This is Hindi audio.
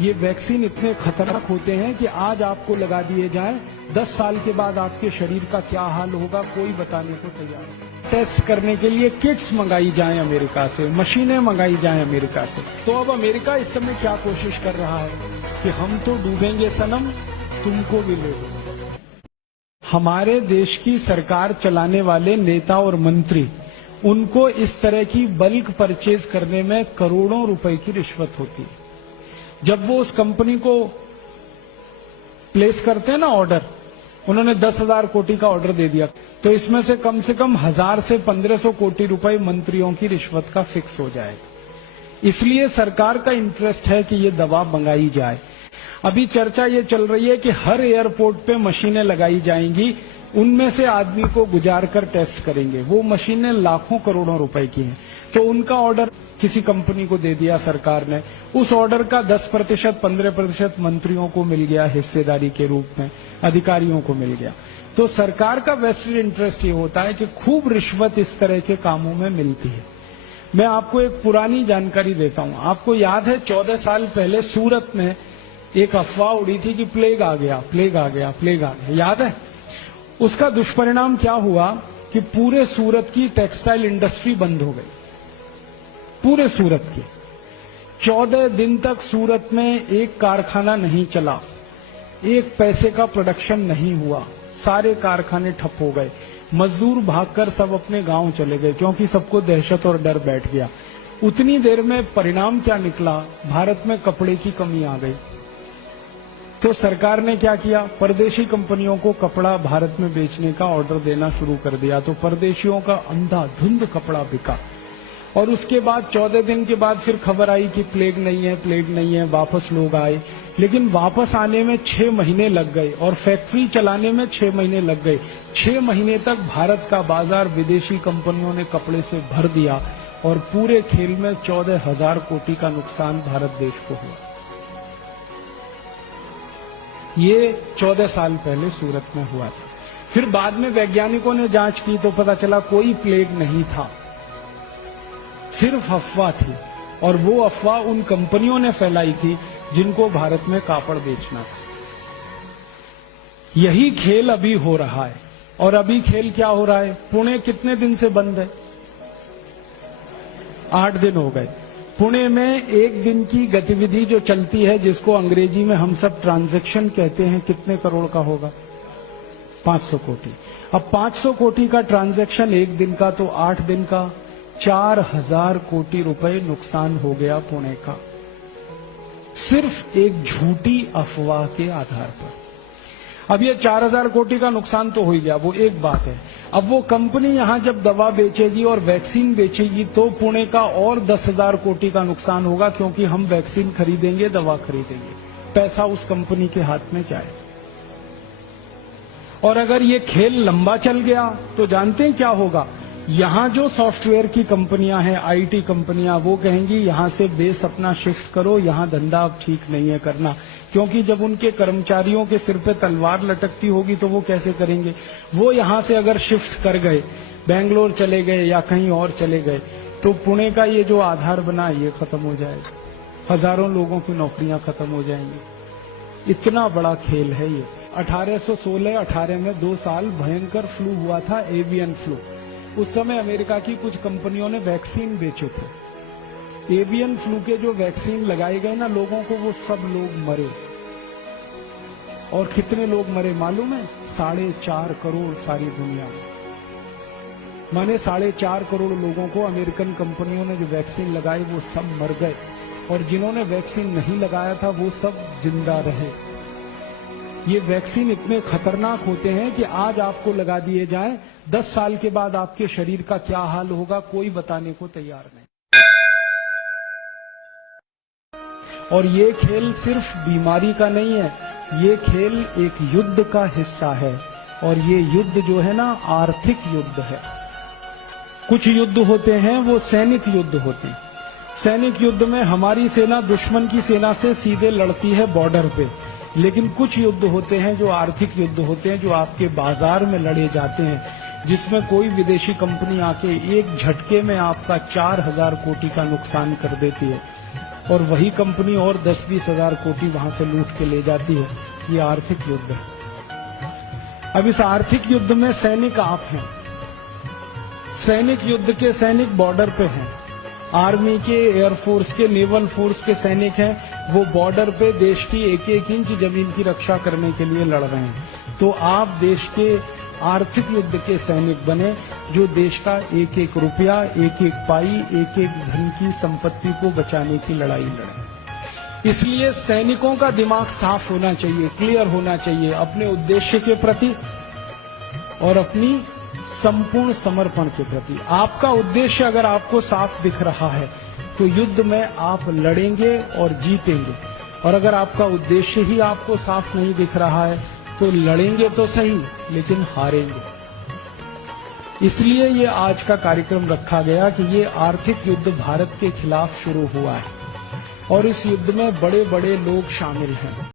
ये वैक्सीन इतने खतरनाक होते हैं कि आज आपको लगा दिए जाएं, 10 साल के बाद आपके शरीर का क्या हाल होगा कोई बताने को तैयार नहीं। टेस्ट करने के लिए किट्स मंगाई जाएं अमेरिका से, मशीनें मंगाई जाएं अमेरिका से। तो अब अमेरिका इस समय क्या कोशिश कर रहा है कि हम तो डूबेंगे सनम, तुमको भी ले लो। हमारे देश की सरकार चलाने वाले नेता और मंत्री, उनको इस तरह की बल्क परचेज करने में करोड़ों रुपए की रिश्वत होती है। जब वो उस कंपनी को प्लेस करते हैं ना ऑर्डर, उन्होंने 10,000 कोटी का ऑर्डर दे दिया, तो इसमें से कम 1000 से 1500 कोटी रुपए मंत्रियों की रिश्वत का फिक्स हो जाएगा। इसलिए सरकार का इंटरेस्ट है कि ये दवा मंगाई जाए। अभी चर्चा ये चल रही है कि हर एयरपोर्ट पे मशीनें लगाई जाएंगी, उनमें से आदमी को गुजार कर टेस्ट करेंगे। वो मशीनें लाखों करोड़ों रुपए की हैं। तो उनका ऑर्डर किसी कंपनी को दे दिया सरकार ने, उस ऑर्डर का 10% 15% मंत्रियों को मिल गया हिस्सेदारी के रूप में, अधिकारियों को मिल गया। तो सरकार का वेस्टेड इंटरेस्ट ये होता है कि खूब रिश्वत इस तरह के कामों में मिलती है। मैं आपको एक पुरानी जानकारी देता हूं। आपको याद है 14 साल पहले सूरत में एक अफवाह उड़ी थी कि प्लेग आ गया, प्लेग आ गया, प्लेग आ गया, याद है? उसका दुष्परिणाम क्या हुआ कि पूरे सूरत की टेक्सटाइल इंडस्ट्री बंद हो गई, पूरे सूरत की। 14 दिन तक सूरत में एक कारखाना नहीं चला, एक पैसे का प्रोडक्शन नहीं हुआ, सारे कारखाने ठप हो गए। मजदूर भागकर सब अपने गांव चले गए क्योंकि सबको दहशत और डर बैठ गया। उतनी देर में परिणाम क्या निकला? भारत में कपड़े की कमी आ गई। तो सरकार ने क्या किया? परदेशी कंपनियों को कपड़ा भारत में बेचने का ऑर्डर देना शुरू कर दिया। तो परदेशियों का अंधाधुंध कपड़ा बिका। और उसके बाद 14 दिन के बाद फिर खबर आई कि प्लेग नहीं है, प्लेग नहीं है, वापस लोग आए। लेकिन वापस आने में 6 महीने लग गए और फैक्ट्री चलाने में 6 महीने लग गए। 6 महीने तक भारत का बाजार विदेशी कंपनियों ने कपड़े से भर दिया और पूरे खेल में 14,000 कोटी का नुकसान भारत देश को हुआ। ये 14 साल पहले सूरत में हुआ था। फिर बाद में वैज्ञानिकों ने जांच की तो पता चला कोई प्लेग नहीं था, सिर्फ अफवाह थी। और वो अफवाह उन कंपनियों ने फैलाई थी जिनको भारत में कापड़ बेचना था। यही खेल अभी हो रहा है। और अभी खेल क्या हो रहा है? पुणे कितने दिन से बंद है? 8 दिन हो गए। पुणे में एक दिन की गतिविधि जो चलती है, जिसको अंग्रेजी में हम सब ट्रांजैक्शन कहते हैं, कितने करोड़ का होगा? 500 कोटी। अब 500 कोटी का ट्रांजैक्शन एक दिन का, तो 8 दिन का 4,000 कोटी रुपए नुकसान हो गया पुणे का, सिर्फ एक झूठी अफवाह के आधार पर। अब ये 4,000 कोटी का नुकसान तो हो ही गया, वो एक बात है। अब वो कंपनी यहां जब दवा बेचेगी और वैक्सीन बेचेगी तो पुणे का और 10,000 कोटी का नुकसान होगा, क्योंकि हम वैक्सीन खरीदेंगे, दवा खरीदेंगे, पैसा उस कंपनी के हाथ में जाए। और अगर ये खेल लंबा चल गया तो जानते हैं क्या होगा? यहां जो सॉफ्टवेयर की कंपनियां हैं, आईटी कंपनियां, वो कहेंगी यहां से बेस अपना शिफ्ट करो, यहां धंधा अब ठीक नहीं है करना। क्योंकि जब उनके कर्मचारियों के सिर पे तलवार लटकती होगी तो वो कैसे करेंगे? वो यहां से अगर शिफ्ट कर गए, बेंगलोर चले गए या कहीं और चले गए, तो पुणे का ये जो आधार बना ये खत्म हो जाएगा। हजारों लोगों की नौकरियां खत्म हो जाएंगी। इतना बड़ा खेल है ये। 1816-18 में 2 साल भयंकर फ्लू हुआ था, एवियन फ्लू। उस समय अमेरिका की कुछ कंपनियों ने वैक्सीन बेचे थे। एवियन फ्लू के जो वैक्सीन लगाए गए ना लोगों को, वो सब लोग मरे। और कितने लोग मरे मालूम है? 4.5 करोड़ सारी दुनिया में। माने 4.5 करोड़ लोगों को अमेरिकन कंपनियों ने जो वैक्सीन लगाई वो सब मर गए, और जिन्होंने वैक्सीन नहीं लगाया था वो सब जिंदा रहे। ये वैक्सीन इतने खतरनाक होते हैं कि आज आपको लगा दिए जाएं, 10 साल के बाद आपके शरीर का क्या हाल होगा कोई बताने को तैयार नहीं। और ये खेल सिर्फ बीमारी का नहीं है, ये खेल एक युद्ध का हिस्सा है। और ये युद्ध जो है ना, आर्थिक युद्ध है। कुछ युद्ध होते हैं वो सैनिक युद्ध होते हैं। सैनिक युद्ध में हमारी सेना दुश्मन की सेना से सीधे लड़ती है बॉर्डर पे। लेकिन कुछ युद्ध होते हैं जो आर्थिक युद्ध होते हैं, जो आपके बाजार में लड़े जाते हैं, जिसमें कोई विदेशी कंपनी आके एक झटके में आपका 4,000 कोटी का नुकसान कर देती है। और वही कंपनी और 10-20 हजार कोटी वहां से लूट के ले जाती है। ये आर्थिक युद्ध है। अब इस आर्थिक युद्ध में सैनिक आप हैं। सैनिक युद्ध के सैनिक बॉर्डर पे हैं। आर्मी के, एयरफोर्स के, नेवल फोर्स के सैनिक हैं। वो बॉर्डर पे देश की एक एक इंच जमीन की रक्षा करने के लिए लड़ रहे हैं। तो आप देश के आर्थिक युद्ध के सैनिक बने, जो देश का एक एक रुपया, एक एक पाई, एक एक धन की संपत्ति को बचाने की लड़ाई लड़े। इसलिए सैनिकों का दिमाग साफ होना चाहिए, क्लियर होना चाहिए अपने उद्देश्य के प्रति और अपनी संपूर्ण समर्पण के प्रति। आपका उद्देश्य अगर आपको साफ दिख रहा है तो युद्ध में आप लड़ेंगे और जीतेंगे, और अगर आपका उद्देश्य ही आपको साफ नहीं दिख रहा है तो लड़ेंगे तो सही लेकिन हारेंगे। इसलिए ये आज का कार्यक्रम रखा गया कि ये आर्थिक युद्ध भारत के खिलाफ शुरू हुआ है और इस युद्ध में बड़े बड़े लोग शामिल हैं।